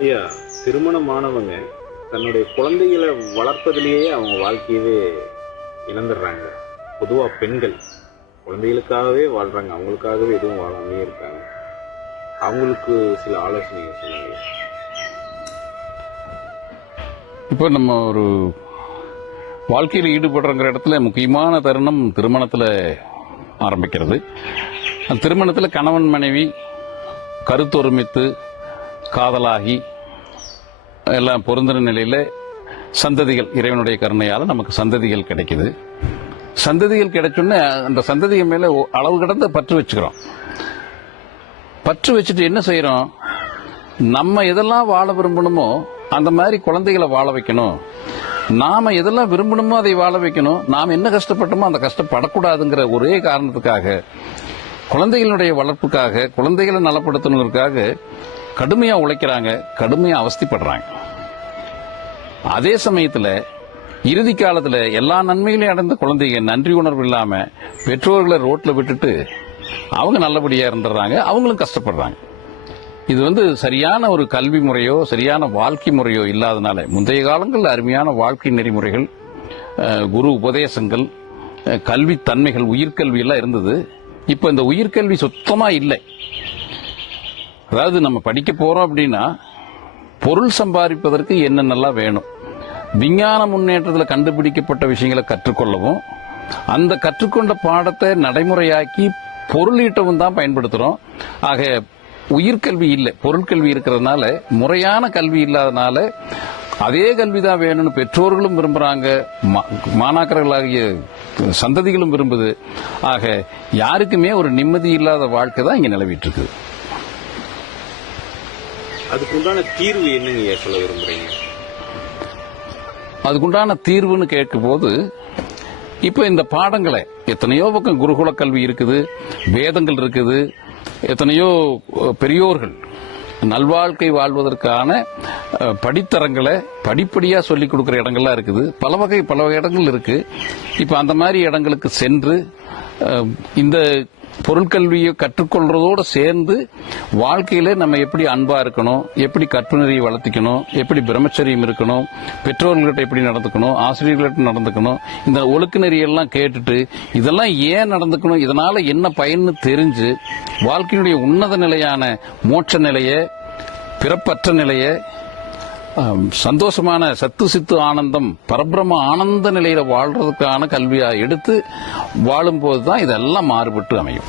ஐயா, திருமணமானவங்க தன்னுடைய குழந்தைகளை வளர்ப்பதிலேயே அவங்க வாழ்க்கையவே இழந்துடுறாங்க. பொதுவாக பெண்கள் குழந்தைகளுக்காகவே வாழ்றாங்க, அவங்களுக்காகவே எதுவும் வாழாமே இருக்காங்க. அவங்களுக்கு சில ஆலோசனைகள் சொல்லுங்க. இப்போ நம்ம ஒரு வாழ்க்கையில் ஈடுபடுறங்கிற இடத்துல முக்கியமான தருணம் திருமணத்தில் ஆரம்பிக்கிறது. அந்த திருமணத்தில் கணவன் மனைவி கருத்தொருமித்து காதலாகி எல்லாம் பொருந்தின நிலையில் சந்ததிகள் இறைவனுடைய கருணையால் நமக்கு சந்ததிகள் கிடைக்குது. சந்ததிகள் கிடைச்சோன்னே அந்த சந்ததிகள் மேலே அளவு கடந்த பற்று வச்சுக்கிறோம். பற்று வச்சுட்டு என்ன செய்யறோம்? நம்ம எதெல்லாம் வாழ விரும்பணுமோ அந்த மாதிரி குழந்தைகளை வாழ வைக்கணும். நாம எதெல்லாம் விரும்பணுமோ அதை வாழ வைக்கணும். நாம் என்ன கஷ்டப்பட்டோமோ அந்த கஷ்டப்படக்கூடாதுங்கிற ஒரே காரணத்துக்காக, குழந்தைகளுடைய வளர்ப்புக்காக, குழந்தைகளை நலப்படுத்தணுங்கிறதுக்காக கடுமையா உழைக்கிறாங்க, கடுமையா அவஸ்திப்படுறாங்க. அதே சமயத்தில் இறுதி காலத்தில் எல்லா நன்மைகளையும் அடைந்த குழந்தைங்க நன்றி உணர்வு இல்லாம பெற்றோர்களை ரோட்ல விட்டுட்டு அவங்க நல்லபடியா இருந்துடுறாங்க, அவங்களும் கஷ்டப்படுறாங்க. இது சரியான ஒரு கல்வி முறையோ சரியான வாழ்க்கை முறையோ இல்லாதனால முந்தைய காலங்களில் அருமையான வாழ்க்கை நெறிமுறைகள், குரு உபதேசங்கள், கல்வி தன்மைகள், உயிர்கல்வி எல்லாம் இருந்தது. இப்ப இந்த உயிர்கல்வி சுத்தமா இல்லை. அதாவது நம்ம படிக்க போறோம் அப்படின்னா பொருள் சம்பாதிப்பதற்கு என்னென்னலாம் வேணும், விஞ்ஞான முன்னேற்றத்தில் கண்டுபிடிக்கப்பட்ட விஷயங்களை கற்றுக்கொள்ளவும் அந்த கற்றுக்கொண்ட பாடத்தை நடைமுறையாக்கி பொருளீட்டவும் தான் பயன்படுத்துறோம். ஆக உயிர்கல்வி இல்லை, பொருட்கல்வி இருக்கிறதுனால, முறையான கல்வி இல்லாதனால அதே கல்வி தான் வேணும்னு பெற்றோர்களும் விரும்புறாங்க, மாணாக்கர்களாகிய சந்ததிகளும் விரும்புது. ஆக யாருக்குமே ஒரு நிம்மதி இல்லாத வாழ்க்கை தான் இங்க நிலவிட்டு இருக்கு. அதுக்குண்டான தீர்வு என்னங்க சொல்ல விரும்புறீங்க? அதுக்குண்டான தீர்வுன்னு கேட்கும் போது இப்ப இந்த பாடங்களை எத்தனையோ பக்கம் குருகுல கல்வி இருக்குது, வேதங்கள் இருக்குது, எத்தனையோ பெரியோர்கள் நல்வாழ்க்கை வாழ்வதற்கான படித்தரங்களை படிப்படியா சொல்லிக் கொடுக்கிற இடங்கள்லாம் இருக்குது. பல இடங்கள் இருக்கு. இப்ப அந்த மாதிரி இடங்களுக்கு சென்று இந்த பொருட்கல்வியை கற்றுக்கொள்றதோடு சேர்ந்து வாழ்க்கையில நம்ம எப்படி அன்பா இருக்கணும், எப்படி கற்பு நெறியை வளர்த்திக்கணும், எப்படி பிரம்மச்சரியம் இருக்கணும், பெற்றோர்கள்கிட்ட எப்படி நடந்துக்கணும், ஆசிரியர்கள்ட்ட நடந்துக்கணும், இந்த ஒழுக்க நெறியெல்லாம் கேட்டுட்டு இதெல்லாம் ஏன் நடந்துக்கணும், இதனால என்ன பயன்னு தெரிஞ்சு வாழ்க்கையினுடைய உன்னத நிலையான மோட்ச நிலையை, பிறப்பற்ற நிலையை, சந்தோஷமான சத்து சித்து ஆனந்தம் பரபிரம ஆனந்த நிலையில வாழ்றதுக்கான கல்வியா எடுத்து வாழும் போதுதான் இதெல்லாம் மாறுபட்டு அமையும்.